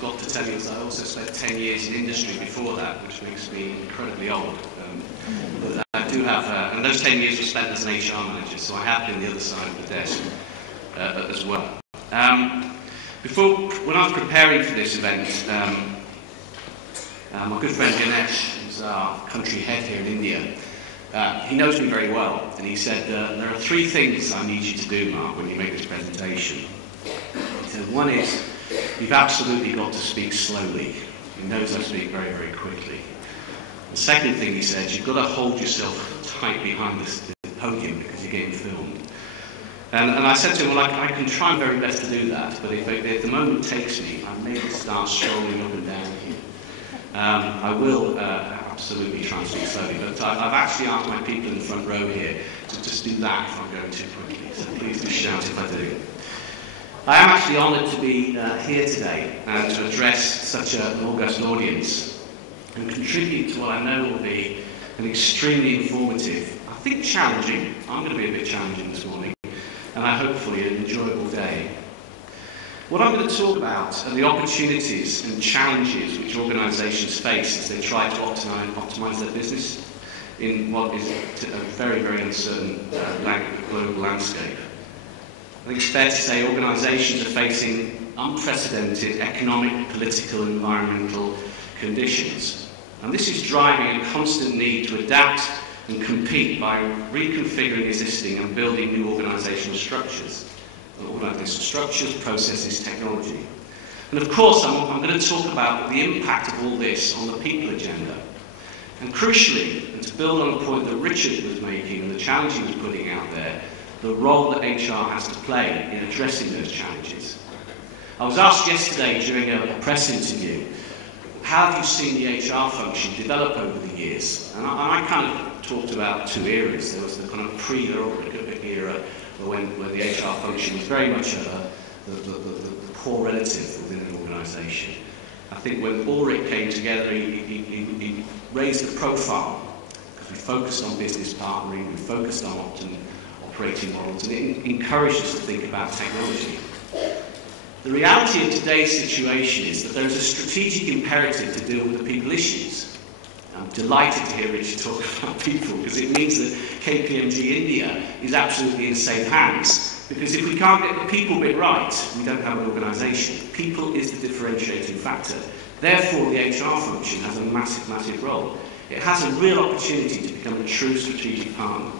forgot to tell you is I also spent 10 years in industry before that, which makes me incredibly old. But I do have, and those 10 years were spent as an HR manager, so I have been the other side of the desk as well. When I was preparing for this event, my good friend Ganesh, who's our country head here in India, he knows me very well, and he said, there are 3 things I need you to do, Mark, when you make this presentation. He said, one is, you've absolutely got to speak slowly. He knows I speak very, very quickly. The second thing he said, you've got to hold yourself tight behind the podium because you're getting filmed. And I said to him, well, I can try my very best to do that, but if the moment takes me, I may start strolling up and down here. I will absolutely try and speak slowly, but I've actually asked my people in the front row here to just do that if I'm going too quickly, so please do shout if I do. I am actually honoured to be here today and to address such an august audience and contribute to what I know will be an extremely informative, I think challenging, I'm going to be a bit challenging this morning, and hopefully an enjoyable day. What I'm going to talk about are the opportunities and challenges which organisations face as they try to optimise their business in what is a very, very uncertain global landscape. I think it's fair to say organisations are facing unprecedented economic, political and environmental conditions. And this is driving a constant need to adapt and compete by reconfiguring existing and building new organisational structures. Processes, technology. And of course, I'm going to talk about the impact of all this on the people agenda. And crucially, and to build on the point that Richard was making and the challenge he was putting out there, the role that HR has to play in addressing those challenges. I was asked yesterday during a press interview, how have you seen the HR function develop over the years? And I kind of talked about 2 eras. There was the kind of pre-Ulrich era, when the HR function was very much the core relative within an organisation. I think when Ulrich came together, he raised the profile, because we focused on business partnering, we focused on operating models, and it encouraged us to think about technology. The reality of today's situation is that there is a strategic imperative to deal with the people issues. I'm delighted to hear Richard talk about people, because it means that KPMG India is absolutely in safe hands. Because if we can't get the people bit right, we don't have an organisation. People is the differentiating factor. Therefore, the HR function has a massive, massive role. It has a real opportunity to become a true strategic partner.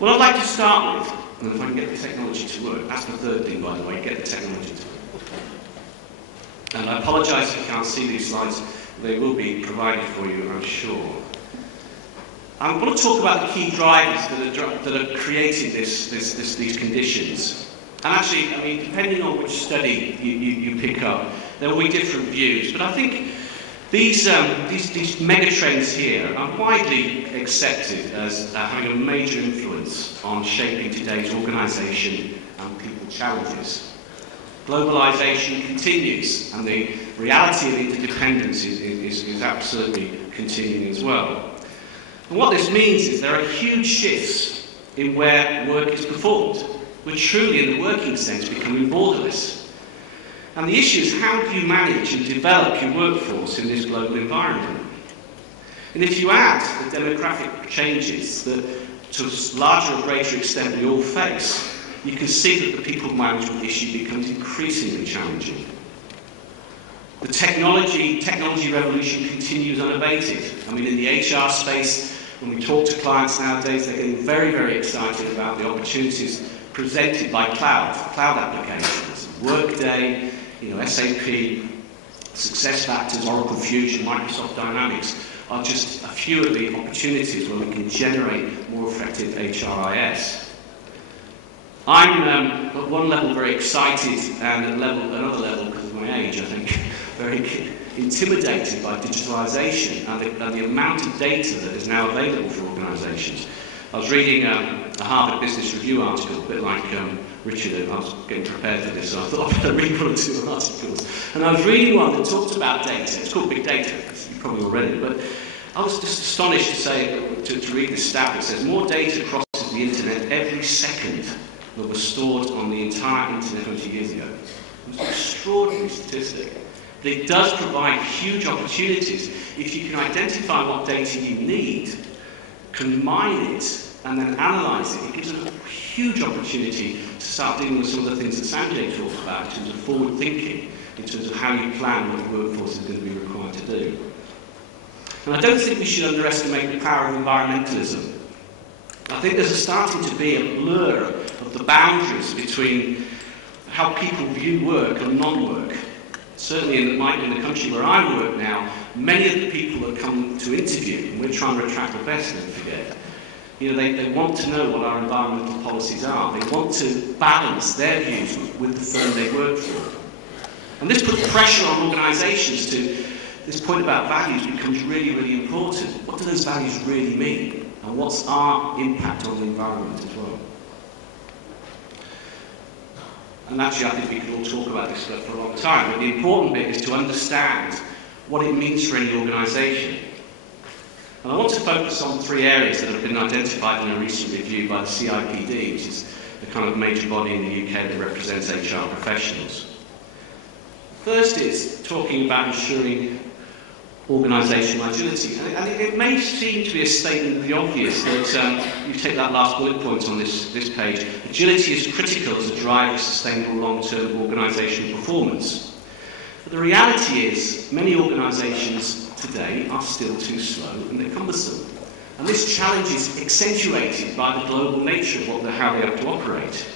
What I'd like to start with, and if I can get the technology to work, that's the third thing, by the way, get the technology to work. And I apologise if you can't see these slides. They will be provided for you, I'm sure. I want to talk about the key drivers that are creating these conditions. And actually, I mean, depending on which study you pick up, there will be different views. But I think these mega trends here are widely accepted as having a major influence on shaping today's organisation and people challenges. Globalisation continues, and the reality of interdependence is absolutely continuing as well. And what this means is there are huge shifts in where work is performed. We're truly, in the working sense, becoming borderless. And the issue is, how do you manage and develop your workforce in this global environment? And if you add the demographic changes that, to a larger or greater extent, we all face, you can see that the people management issue becomes increasingly challenging. The technology revolution continues unabated. I mean, in the HR space, when we talk to clients nowadays, they're getting very, very excited about the opportunities presented by cloud applications. Workday, SAP, SuccessFactors, Oracle Fusion, Microsoft Dynamics are just a few of the opportunities where we can generate more effective HRIS. I'm at one level very excited, and at another level, because of my age, I think, very intimidated by digitalisation and the amount of data that is now available for organisations. I was reading a Harvard Business Review article, a bit like Richard, I was getting prepared for this, so I thought I'd better read 1 or 2 articles. And I was reading one that talked about data. It's called Big Data, you probably all read it, but I was just astonished to read this stat that says more data crosses the internet every second that was stored on the entire internet 20 years ago. It was extraordinary statistic. But it does provide huge opportunities if you can identify what data you need, can mine it, and then analyse it. It gives us a huge opportunity to start dealing with some of the things that Sanjay talked about in terms of forward thinking, in terms of how you plan what your workforce is going to be required to do. And I don't think we should underestimate the power of environmentalism. I think there's starting to be a blur of the boundaries between how people view work and non-work. Certainly in the country where I work now, many of the people that come to interview, and we're trying to attract the best, don't forget, they want to know what our environmental policies are. They want to balance their views with the firm they work for. And this puts pressure on organisations to, this point about values becomes really, really important. What do those values really mean? And what's our impact on the environment as well? And actually, I think we could all talk about this for a long time, but the important bit is to understand what it means for any organisation. And I want to focus on 3 areas that have been identified in a recent review by the CIPD, which is the kind of major body in the UK that represents HR professionals. First is talking about ensuring organisational agility. And it may seem to be a statement of the obvious that you take that last bullet point on this page. Agility is critical as a driver of sustainable long-term organisational performance. But the reality is many organisations today are still too slow and they're cumbersome. And this challenge is accentuated by the global nature of how they have to operate.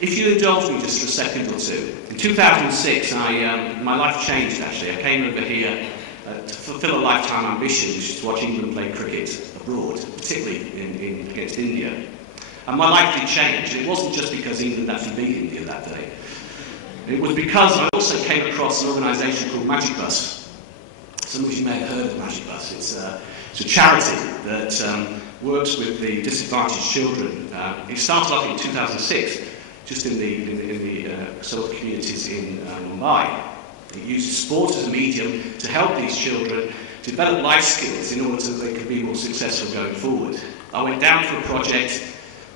If you indulge me just for a second or two, in 2006, my life changed actually. I came over here to fulfill a lifetime ambition, which is to watch England play cricket abroad, particularly against India. And my life did change. It wasn't just because England actually beat India that day. It was because I also came across an organisation called Magic Bus. Some of you may have heard of Magic Bus. It's a charity that works with the disadvantaged children. It started off in 2006, just in the sort of communities in Mumbai. It uses sport as a medium to help these children develop life skills in order so they could be more successful going forward. I went down for a project,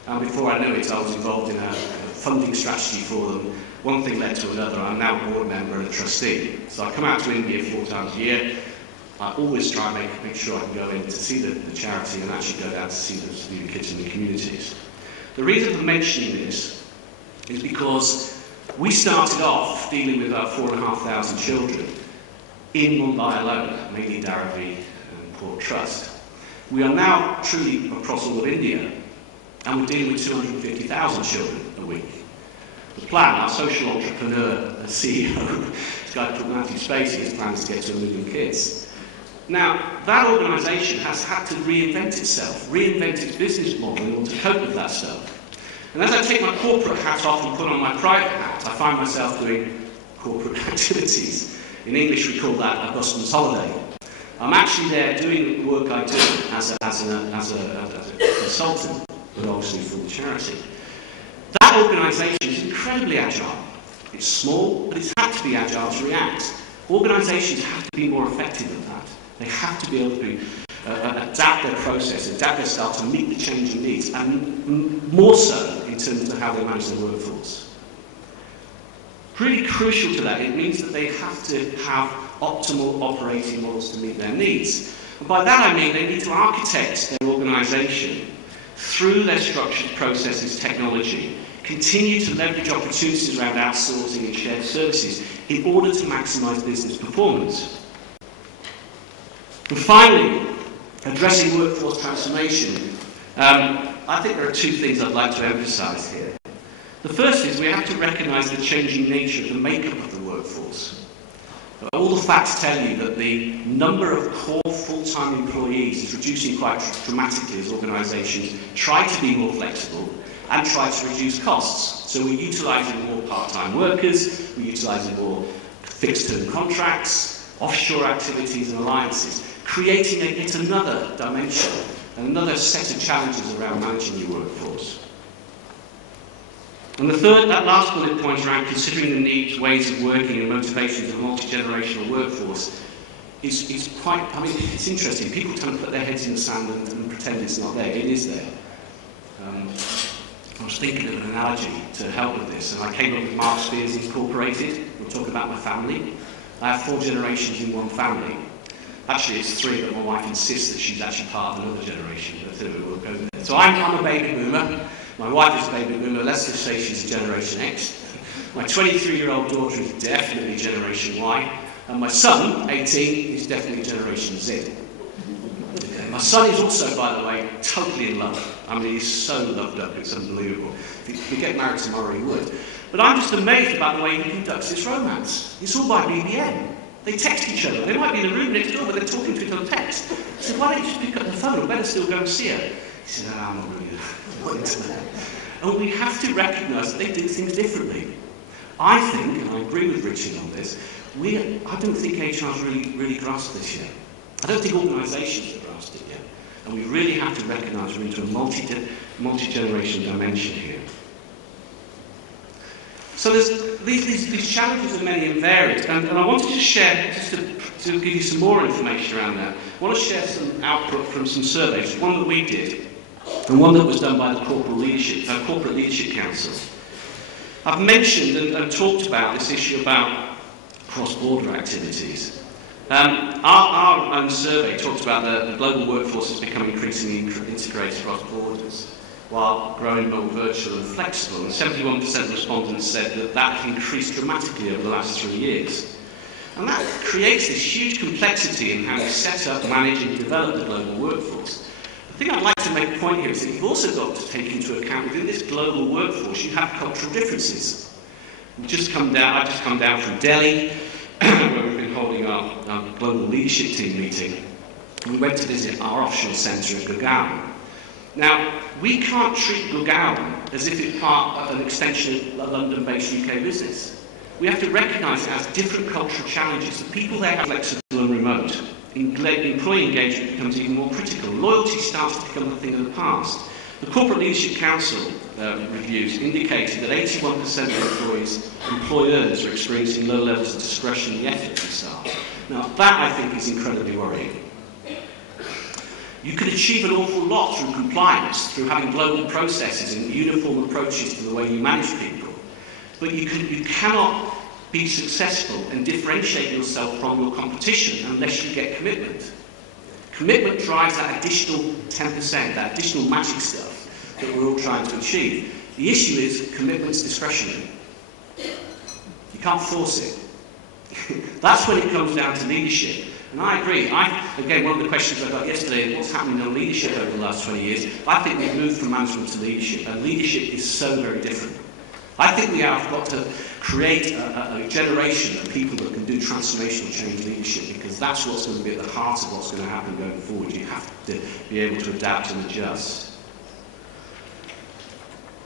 and before I knew it, I was involved in a funding strategy for them. One thing led to another. I'm now a board member and a trustee. So I come out to India 4 times a year. I always try and make sure I can go in to see the charity and actually go down to see the kids in the communities. The reason for mentioning this is because we started off dealing with about 4,500 children in Mumbai alone, mainly Dharavi and Port Trust. We are now truly across all of India, and we're dealing with 250,000 children a week. The plan, our social entrepreneur and CEO, this guy called Matthew Spacey, his plan is to get to 1 million kids. Now, that organisation has had to reinvent itself, reinvent its business model in order to cope with that stuff. And as I take my corporate hat off and put on my private hat, I find myself doing corporate activities. In English, we call that a busman's holiday. I'm actually there doing the work I do as a consultant, but obviously for the charity. That organisation is incredibly agile. It's small, but it's had to be agile to react. Organisations have to be more effective than that. They have to be able to adapt their process, adapt their style to meet the changing needs, and more so in terms of how they manage their workforce. Really crucial to that, it means that they have to have optimal operating models to meet their needs. And by that I mean they need to architect their organisation through their structures, processes, technology, continue to leverage opportunities around outsourcing and shared services in order to maximise business performance. And finally, addressing workforce transformation. I think there are 2 things I'd like to emphasise here. The first is we have to recognise the changing nature of the makeup of the workforce. All the facts tell you that the number of core full-time employees is reducing quite dramatically as organisations try to be more flexible and try to reduce costs. So we're utilising more part-time workers, we're utilising more fixed-term contracts, offshore activities and alliances, creating yet another dimension and another set of challenges around managing your workforce. And the third, that last bullet point around considering the needs, ways of working and motivations of a multi-generational workforce is quite, I mean, it's interesting. People tend to put their heads in the sand and pretend it's not there. It is there. was thinking of an analogy to help with this, and I came up with Mark Spears Incorporated. We'll talk about my family. I have 4 generations in one family. Actually, it's 3, but my wife insists that she's actually part of another generation. But we'll go there. So I'm a baby boomer. My wife is a baby boomer. Let's just say she's a Generation X. My 23-year-old daughter is definitely Generation Y. And my son, 18, is definitely Generation Z. Okay. My son is also, by the way, totally in love. I mean, he's so loved up, it's unbelievable. If we get married tomorrow, he would. But I'm just amazed about the way he conducts this romance. It's all by BBM. They text each other. They might be in the room next door, but they're talking to each other on text. I said, why don't you just pick up the phone? Or better still, go and see her. He said, I'm not really that. And we have to recognise that they do things differently. I think, and I agree with Richard on this, I don't think HR's really grasped this yet. I don't think organisations have grasped it yet. And we really have to recognise we're into a multi-generation dimension here. So there's these challenges are many and varied, and I wanted to share, just to give you some more information around that, I want to share some output from some surveys, one that we did, and one that was done by the Corporate Leadership Council. I've mentioned and talked about this issue about cross-border activities. Our own survey talked about the global workforce has become increasingly integrated across borders, while growing more virtual and flexible. And 71% of respondents said that that increased dramatically over the last 3 years. And that creates this huge complexity in how we set up, manage and develop the global workforce. The thing I'd like to make a point here is that you've also got to take into account within this global workforce you have cultural differences. I've just come down from Delhi, where we've been holding our global leadership team meeting. And we went to visit our offshore centre at Gurgaon. Now, we can't treat Gurgaon as if it's part of an extension of a London-based UK business. We have to recognise it as different cultural challenges. The people there are flexible and remote. Employee engagement becomes even more critical. Loyalty starts to become a thing of the past. The Corporate Leadership Council reviews indicated that 81% of employers are experiencing low levels of discretionary effort from staff. Now, that I think is incredibly worrying. You can achieve an awful lot through compliance, through having global processes and uniform approaches to the way you manage people. But you cannot be successful and differentiate yourself from your competition unless you get commitment. Commitment drives that additional 10%, that additional magic stuff that we're all trying to achieve. The issue is commitment's discretionary. You can't force it. That's when it comes down to leadership. And I agree. Again, one of the questions I got yesterday is what's happening in leadership over the last 20 years. I think we've moved from management to leadership, and leadership is so very different. I think we have got to create a generation of people that can do transformational change leadership, because that's what's going to be at the heart of what's going to happen going forward. You have to be able to adapt and adjust.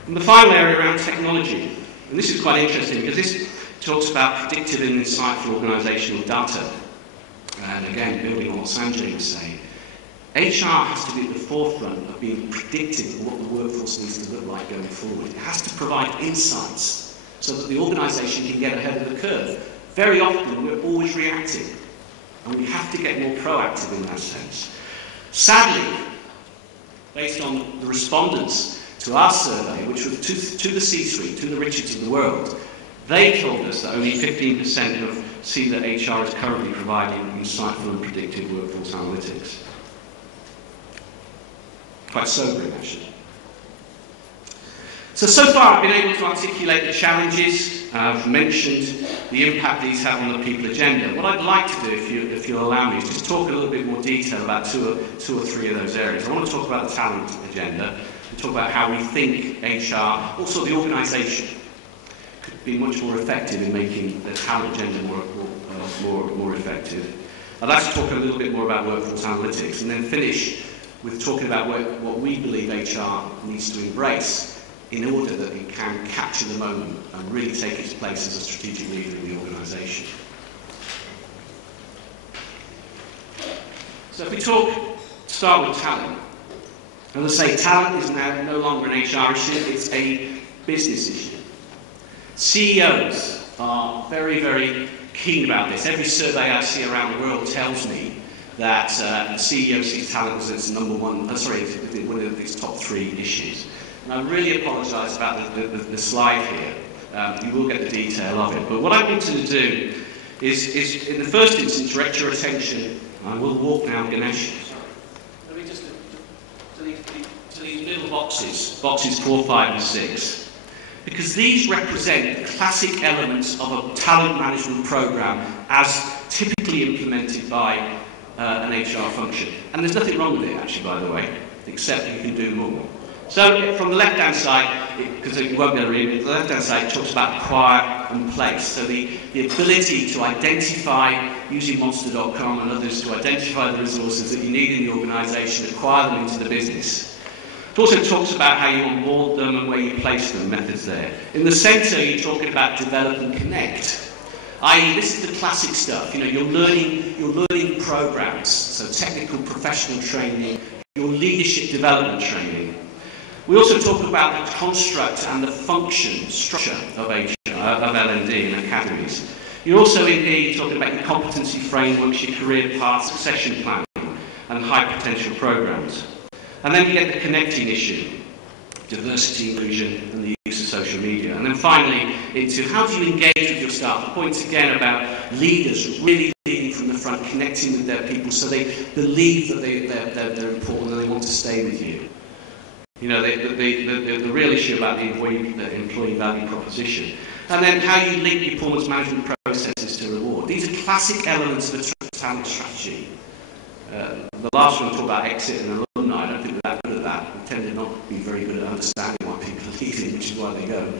And the final area around technology, and this is quite interesting because this talks about predictive and insightful organisational data. And again, building on what Sanjay was saying, HR has to be at the forefront of being predictive of what the workforce needs to look like going forward. It has to provide insights so that the organisation can get ahead of the curve. Very often, we're always reacting, and we have to get more proactive in that sense. Sadly, based on the respondents to our survey, which was to the C-suite, to the Richards of the world, they told us that only 15% see that HR is currently providing insightful and predictive workforce analytics. Quite sobering, actually. So far I've been able to articulate the challenges. I've mentioned the impact these have on the people agenda. What I'd like to do, if you'll allow me, is just talk a little bit more detail about two or three of those areas. I want to talk about the talent agenda, and talk about how we think HR, also the organisation, could be much more effective in making the talent agenda more effective. I'd like to talk a little bit more about workforce analytics, and then finish with talking about what we believe HR needs to embrace in order that it can capture the moment and really take its place as a strategic leader in the organisation. So if we start with talent. As I say, talent is now no longer an HR issue, it's a business issue. CEOs are very, very keen about this. Every survey I see around the world tells me that the CEO sees talent as its one of its top 3 issues. And I really apologise about the slide here. You will get the detail of it. But what I wanted to do is in the first instance, direct your attention. I will walk now, Ganesh. Let me just to these little boxes, boxes 4, 5 and 6. Because these represent classic elements of a talent management programme as typically implemented by an HR function. And there's nothing wrong with it, actually, by the way, except you can do more. So from the left-hand side, because you won't be able to read it, the left-hand side talks about acquire and place. So the ability to identify, using monster.com and others, to identify the resources that you need in the organisation, acquire them into the business. It also talks about how you onboard them and where you place them, methods there. In the centre, you're talking about develop and connect. I.e., this is the classic stuff. You know, you're learning programs, so technical professional training, your leadership development training. We also talk about the construct and the function, structure of HR, of L&D and academies. You're also in here talking about your competency frameworks, your career path, succession planning, and high potential programs. And then you get the connecting issue, diversity, inclusion, and the use of social media. And then finally, into how do you engage with your staff? The points again about leaders really leading from the front, connecting with their people so they believe that they're important and they want to stay with you. You know, the real issue about the employee value proposition. And then how you link your performance management processes to reward. These are classic elements of a talent strategy. The last one talked about exit and alumni. I don't think we're that good at that. We tend to not be very good at understanding why people are leaving, which is why they go.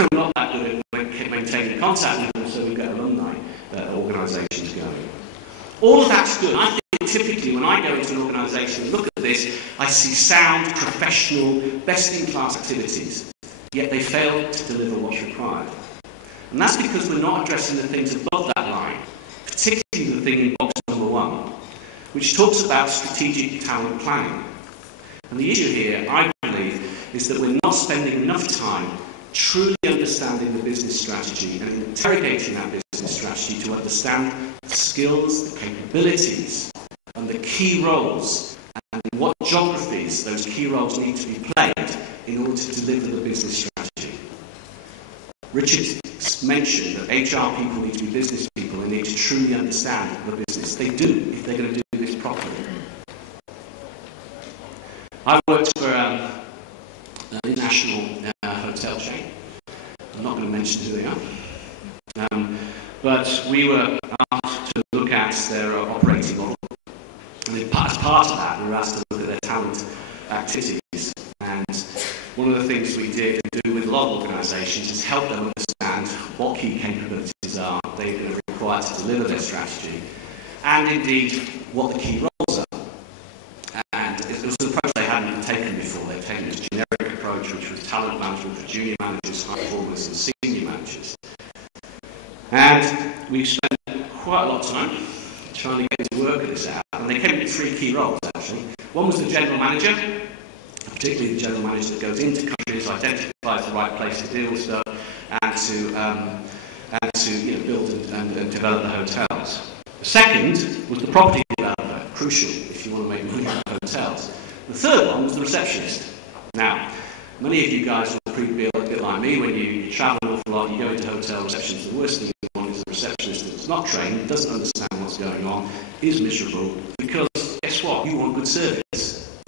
We're not that good at maintaining contact with them, so we get alumni organisations going. All of that's good. I think typically when I go into an organisation and look at this, I see sound, professional, best-in-class activities, yet they fail to deliver what's required. And that's because we're not addressing the things above that line, particularly the thing in box number 1, which talks about strategic talent planning. And the issue here, I believe, is that we're not spending enough time truly understanding the business strategy and interrogating that business strategy to understand the skills, the capabilities, and the key roles, and in what geographies those key roles need to be played in order to deliver the business strategy. Richard mentioned that HR people need to be business people and need to truly understand the business. They do, if they're going to do this properly. I worked for an international hotel chain. I'm not going to mention who they are. But we were asked to look at their operating model. And as part of that, we were asked to look at their talent activities. And one of the things we did and do with a lot of organisations is help them understand what key capabilities are they are required to deliver their strategy, and indeed what the key roles are. And it was an approach they hadn't taken before. They'd taken this generic approach, which was talent management for junior managers, high performers, and senior managers. And we spent quite a lot of time trying to get to work this out. And they came with 3 key roles, actually. One was the general manager, particularly the general manager that goes into countries, identifies the right place to deal with stuff, and to build and develop the hotels. The second was the property developer, crucial if you want to make money out of hotels. The third one was the receptionist. Now, many of you guys will be a bit like me. When you travel an awful lot, you go into hotel receptions, the worst thing you want is a receptionist that's not trained, doesn't understand what's going on, is miserable, because guess what? You want good service.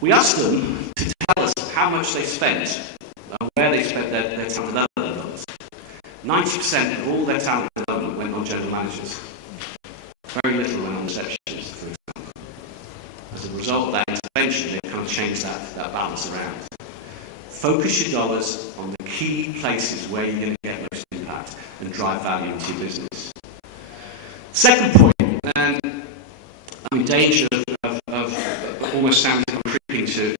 We asked them to tell us how much they spent and where they spent their talent development. 90% of all their talent development went on general managers. Very little went on receptionists, for example. As a result of that intervention, they kind of changed that balance around. Focus your dollars on the key places where you're going to get most impact and drive value into your business. Second point, and I'm in danger of almost sounding creeping to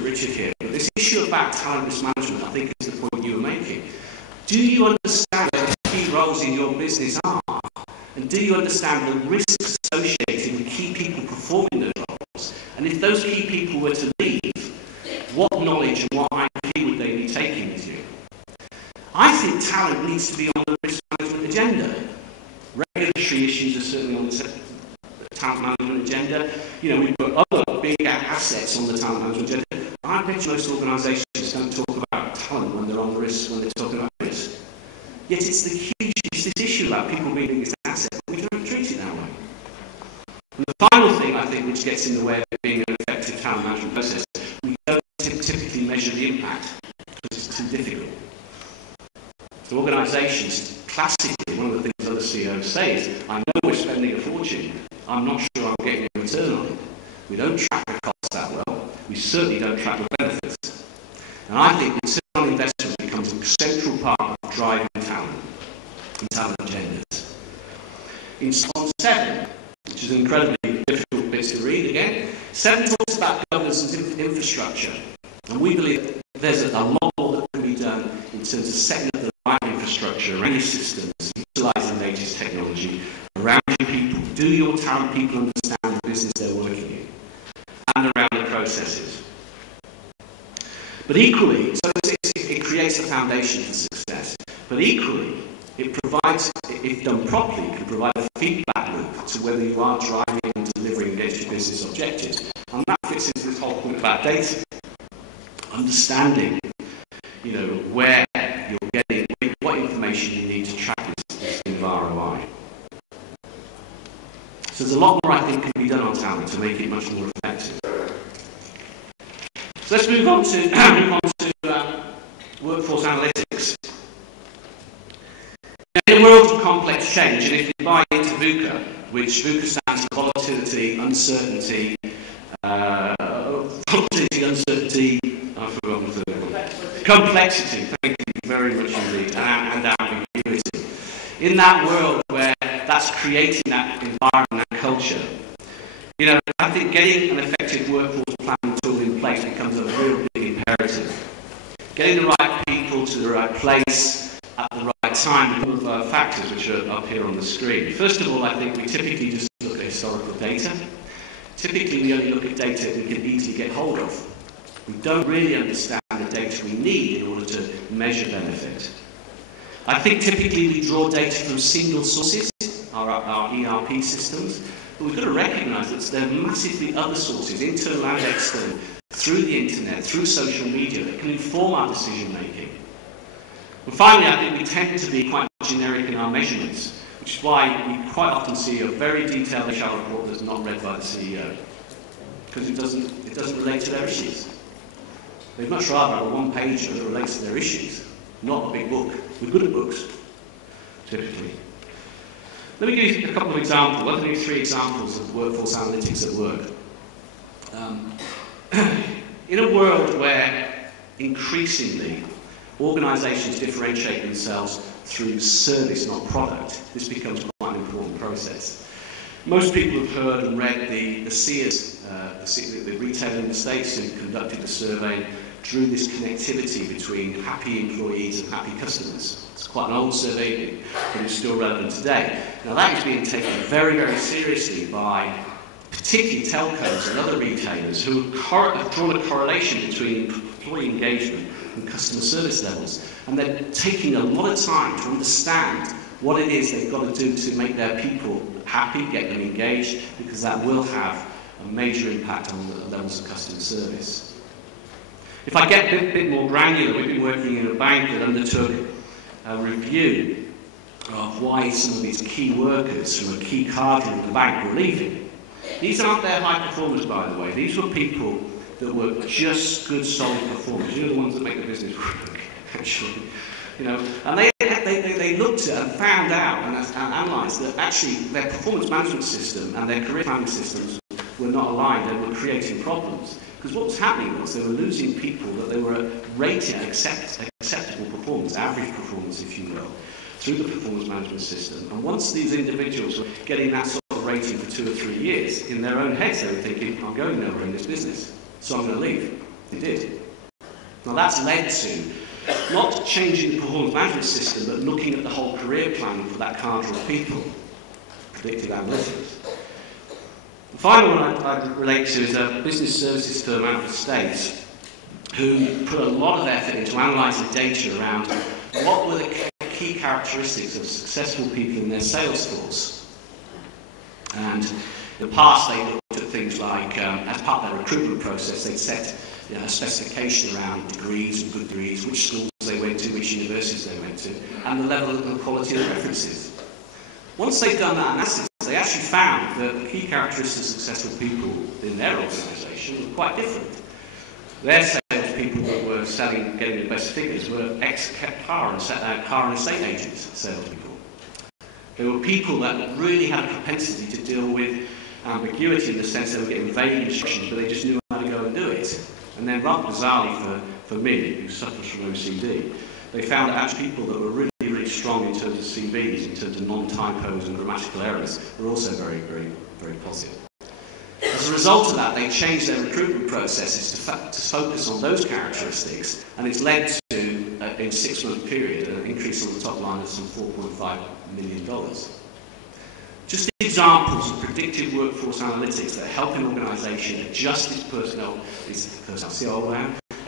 Richard here, but this issue about talent risk management, I think, is the point you were making. Do you understand what the key roles in your business are? And do you understand the risks associated with key people performing those roles? And if those key people were to leave, what knowledge and what IP would they be taking with you? I think talent needs to be on the risk management agenda. Regulatory issues are certainly on the talent management agenda. You know, we've got other big assets on the talent management agenda. I bet most organisations don't talk about talent when they're on the risk, when they're talking about risk. Yet it's this issue about people being an asset, but we don't treat it that way. And the final thing, I think, which gets in the way of being an effective talent management process, we don't typically measure the impact because it's too difficult. So organisations, classically, one of the things other CEOs say is, I know we're spending a fortune, I'm not sure I'm getting a return on it. We don't track the costs that well, we certainly don't track the benefits. And I think return on investment becomes a central part of driving talent and talent agendas. In Slide 7, which is an incredibly difficult bit to read again, 7 talks about governance and infrastructure. And we believe there's a lot more that can be done in terms of setting up the right infrastructure around your systems, utilising the latest technology, around your people. Do your talent people understand the business they're working in? And around the processes. But equally, so it creates a foundation for success. But equally, it provides, if done properly, it can provide a feedback loop to whether you are driving and delivering against your business objectives. And that fits into this whole point about data. Understanding, where you're getting, what information you need to track this ROI. So there's a lot more, I think, can be done on talent to make it much more effective. So let's move on to workforce analytics. In a world of complex change, and if you buy into VUCA, which VUCA stands for volatility, uncertainty, I've forgotten the third one. Complexity, thank you very much indeed, and ambiguity. In that world where that's creating that environment, that culture, I think getting an effective workforce planning tool in place becomes a real big imperative. Getting the right people to the right place at the right time, with all of factors which are up here on the screen. First of all, I think we typically just look at historical data. Typically, we only look at data we can easily get hold of. We don't really understand the data we need in order to measure benefit. I think typically we draw data from single sources, our ERP systems, but we've got to recognise that there are massively other sources, internal and external, through the internet, through social media, that can inform our decision making. And finally, I think we tend to be quite generic in our measurements, which is why we quite often see a very detailed HR report that's not read by the CEO, because it doesn't relate to their issues. They'd much rather have a one-pager that relates to their issues, not a big book. We're good at books, typically. Let me give you a couple of examples. Let me give you 3 examples of workforce analytics at work. In a world where increasingly organisations differentiate themselves through service, not product, this becomes quite an important process. Most people have heard and read the Sears, the retailer in the States who conducted a survey, drew this connectivity between happy employees and happy customers. It's quite an old survey, but it's still relevant today. Now that is being taken very, very seriously by particularly telcos and other retailers who have drawn a correlation between employee engagement and customer service levels. And they're taking a lot of time to understand what it is they've got to do to make their people happy, get them engaged, because that will have a major impact on the levels of customer service. If I get a bit more granular, we've been working in a bank that undertook a review of why some of these key workers from a key cadre in the bank were leaving. These aren't their high performers, by the way. These were people that were just good, solid performers. You know, the ones that make the business work, actually. And they looked at and found out and analysed that actually their performance management system and their career planning systems were not aligned. They were creating problems. Because what was happening was they were losing people that they were rating acceptable performance, average performance, if you will, through the performance management system. And once these individuals were getting that sort of rating for 2 or 3 years, in their own heads they were thinking, I'm going nowhere in this business, so I'm going to leave. They did. Now that's led to not changing the performance management system, but looking at the whole career plan for that cadre of people, predictive analytics. The final one I'd relate to is a business services firm out of the States who put a lot of effort into analysing data around what were the key characteristics of successful people in their sales force. And in the past they looked at things like, as part of their recruitment process, they'd set a specification around degrees and good degrees, which schools they went to, which universities they went to, and the level and the quality of the references. Once they've done that analysis, they actually found that the key characteristics of successful people in their organisation were quite different. Their salespeople that were getting the best figures were ex-car and estate agents salespeople. They were people that really had a propensity to deal with ambiguity in the sense they were getting vague instructions, but they just knew how to go and do it. And then, rather bizarrely for me, who suffers from OCD, they found that actually people that were really, really strong in terms of CVs, in terms of non-typos and grammatical errors, were also very, very, very positive. As a result of that, they changed their recruitment processes to focus on those characteristics, and it's led to, in a 6-month period, an increase on the top line of some $4.5 million. Just examples of predictive workforce analytics that help an organisation adjust its personnel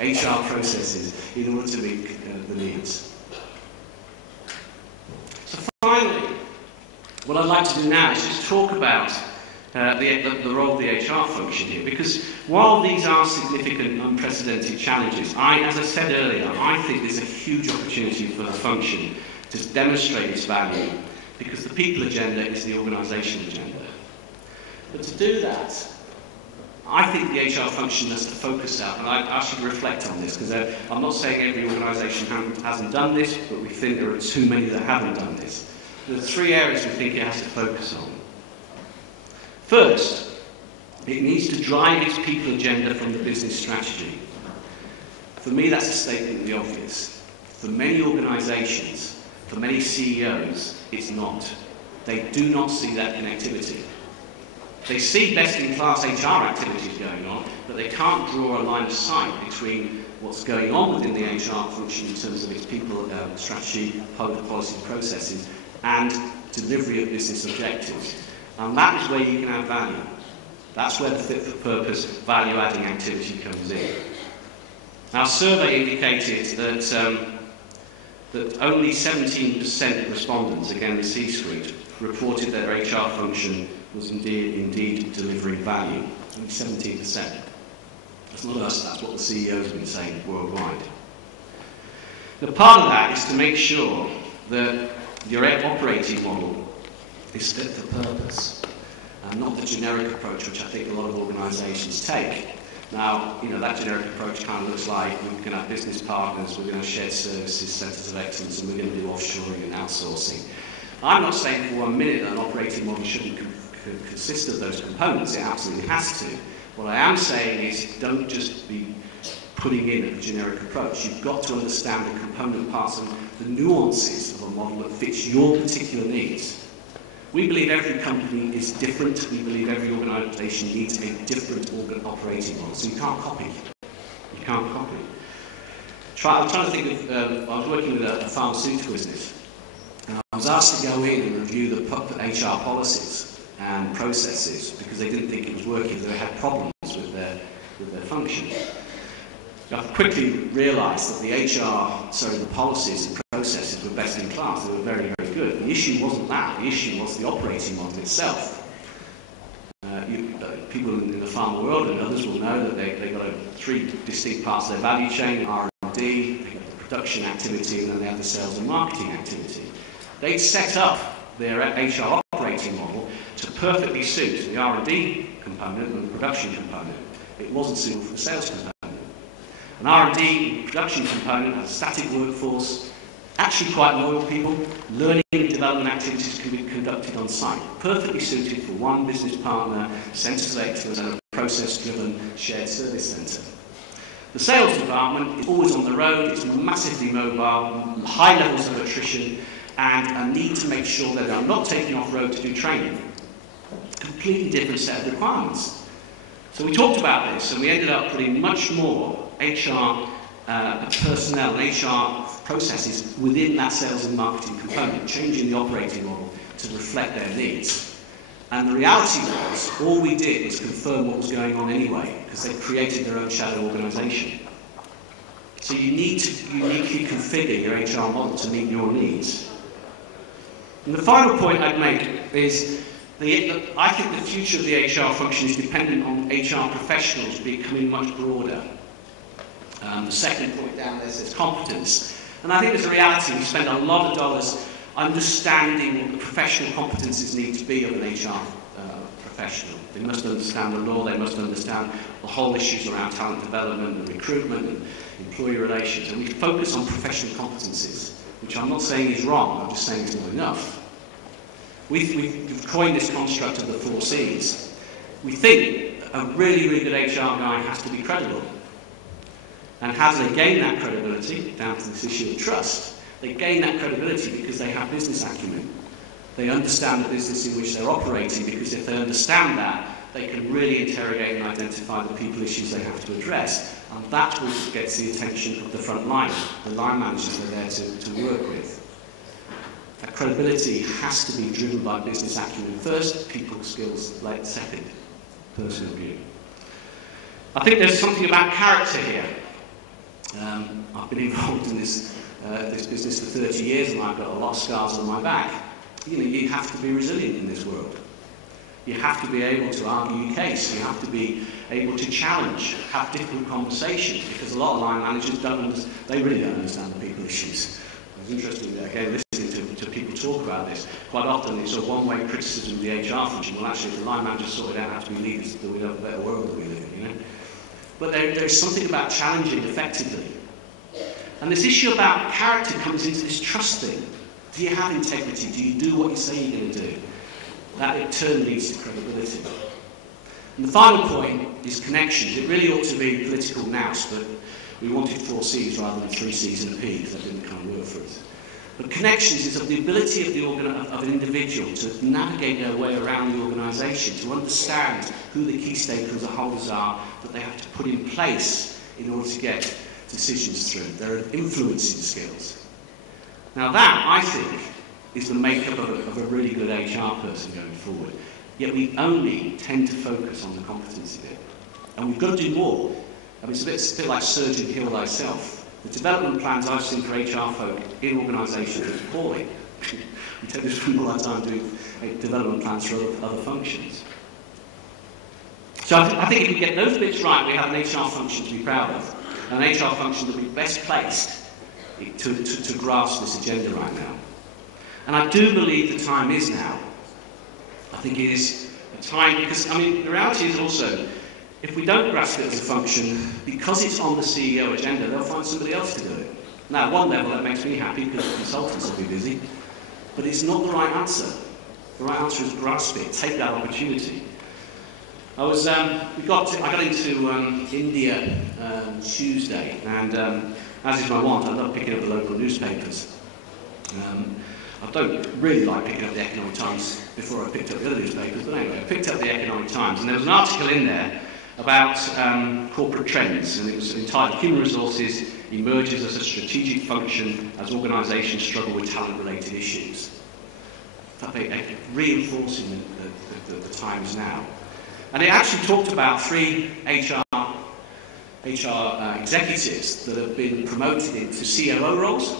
HR processes in order to meet the needs. So finally, what I'd like to do now is just talk about the role of the HR function here, because while these are significant, unprecedented challenges, as I said earlier, I think there's a huge opportunity for the function to demonstrate its value, because the people agenda is the organisation agenda. But to do that, I think the HR function has to focus out, and I should reflect on this, because I'm not saying every organisation hasn't done this, but we think there are too many that haven't done this. There are 3 areas we think it has to focus on. First, it needs to drive its people agenda from the business strategy. For me, that's a statement of the obvious. For many organisations, for many CEOs, it's not. They do not see that connectivity. They see best-in-class HR activities going on, but they can't draw a line of sight between what's going on within the HR function in terms of its people strategy, public policy processes, and delivery of business objectives. And that is where you can add value. That's where the fit-for-purpose value-adding activity comes in. Our survey indicated that only 17% of respondents, again the C-suite, reported their HR function was indeed delivering value. Only 17%. That's not us, that's what the CEOs have been saying worldwide. Now, part of that is to make sure that your operating model is fit for purpose, and not the generic approach which I think a lot of organisations take. Now, that generic approach kind of looks like we're going to have business partners, we're going to have shared services, centres of excellence, and we're going to do offshoring and outsourcing. I'm not saying for 1 minute that an operating model shouldn't consist of those components. It absolutely has to. What I am saying is don't just be putting in a generic approach. You've got to understand the component parts and the nuances of a model that fits your particular needs. We believe every company is different. We believe every organisation needs a different operating model. So you can't copy. You can't copy. I'm trying to think of, I was working with a pharmaceutical business. And I was asked to go in and review the HR policies and processes because they didn't think it was working. They had problems with their function. I quickly realised that the policies and processes were best in class. They were very, very good. The issue wasn't that. The issue was the operating model itself. People in the pharma world and others will know that they've got 3 distinct parts of their value chain: R&D, the production activity, and then they have the sales and marketing activity. They'd set up their HR operating model to perfectly suit the R&D component and the production component. It wasn't suitable for the sales component. An R&D production component has a static workforce, actually quite loyal people. Learning and development activities can be conducted on site, perfectly suited for one business partner, centres of excellence, and a process-driven shared service centre. The sales department is always on the road, it's massively mobile, high levels of attrition, and a need to make sure that they're not taking off-road to do training. Completely different set of requirements. So we talked about this, and we ended up putting much more HR personnel and HR processes within that sales and marketing component, changing the operating model to reflect their needs. And the reality was, all we did was confirm what was going on anyway, because they created their own shadow organisation. So you need to uniquely configure your HR model to meet your needs. And the final point I'd make is I think the future of the HR function is dependent on HR professionals becoming much broader. The second point down there says competence. And I think there's a reality. We spend a lot of dollars understanding what the professional competencies need to be of an HR professional. They must understand the law, they must understand the whole issues around talent development and recruitment and employee relations. And we focus on professional competencies, which I'm not saying is wrong, I'm just saying it's not enough. We've coined this construct of the 4 C's. We think a really, really good HR guy has to be credible. And how do they gain that credibility? Down to this issue of trust. They gain that credibility because they have business acumen. They understand the business in which they're operating, because if they understand that, they can really interrogate and identify the people issues they have to address. And that's what gets the attention of the front line, the line managers they're there to work with. That credibility has to be driven by business acumen first, people skills second, personal view. I think there's something about character here. I've been involved in this business for 30 years and I've got a lot of scars on my back. You know, you have to be resilient in this world. You have to be able to argue your case. You have to be able to challenge, have difficult conversations, because a lot of line managers they really don't understand the people issues. It's interesting, again, listening to people talk about this. Quite often it's a one-way criticism of the HR function. Well, actually, if the line managers sort it out, have to be leaders, that we'd have a better world that we live in, you know. But there's something about challenging effectively. And this issue about character comes into this trust thing. Do you have integrity? Do you do what you say you're going to do? That in turn leads to credibility. And the final point is connections. It really ought to be political nous, but we wanted 4 C's rather than 3 C's and a P, because that didn't kind of work for us. But connections is of the ability of an individual to navigate their way around the organisation, to understand who the key stakeholders are that they have to put in place in order to get decisions through. There are influencing skills. Now that, I think, is the makeup of a really good HR person going forward. Yet we only tend to focus on the competency bit. And we've got to do more. I mean, it's a bit like surgeon heal thyself. The development plans I've seen for HR folk in organisations are appalling. We tend to spend all our time doing development plans for other functions. So I think if we get those bits right, we have an HR function to be proud of. An HR function that will be best placed to grasp this agenda right now. And I do believe the time is now. I think it is a time, because, I mean, the reality is also, if we don't grasp it as a function, because it's on the CEO agenda, they'll find somebody else to do it. Now, at one level, that makes me happy, because the consultants will be busy, but it's not the right answer. The right answer is grasp it, take that opportunity. I got into India Tuesday, and as is my wont, I love picking up the local newspapers. I don't really like picking up the Economic Times before I picked up the other newspapers, but anyway, I picked up the Economic Times, and there was an article in there about corporate trends, and it was entitled "Human Resources Emerges as a Strategic Function as Organisations Struggle with Talent-Related Issues." Reinforcing the times now. And it actually talked about 3 HR executives that have been promoted into COO roles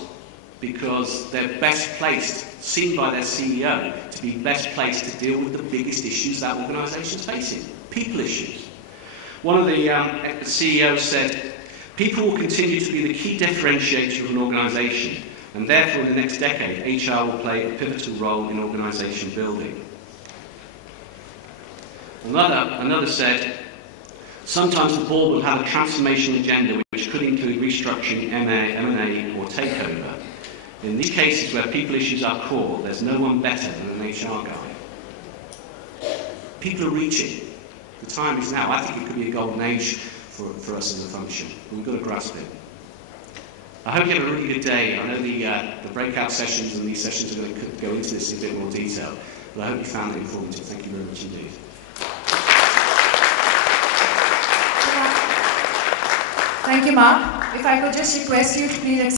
because they're best placed, seen by their CEO, to be best placed to deal with the biggest issues that organisation's facing, people issues. One of the CEOs said, "People will continue to be the key differentiator of an organisation, and therefore in the next decade, HR will play a pivotal role in organisation building." Another said, "Sometimes the board will have a transformation agenda which could include restructuring, M&A or takeover. In these cases where people issues are core, there's no one better than an HR guy." People are reaching. The time is now. I think it could be a golden age for us as a function, but we've got to grasp it. I hope you have a really good day. I know the breakout sessions and these sessions are going to go into this in a bit more detail, but I hope you found it informative. Thank you very much indeed. Thank you, Mark. If I could just request you to please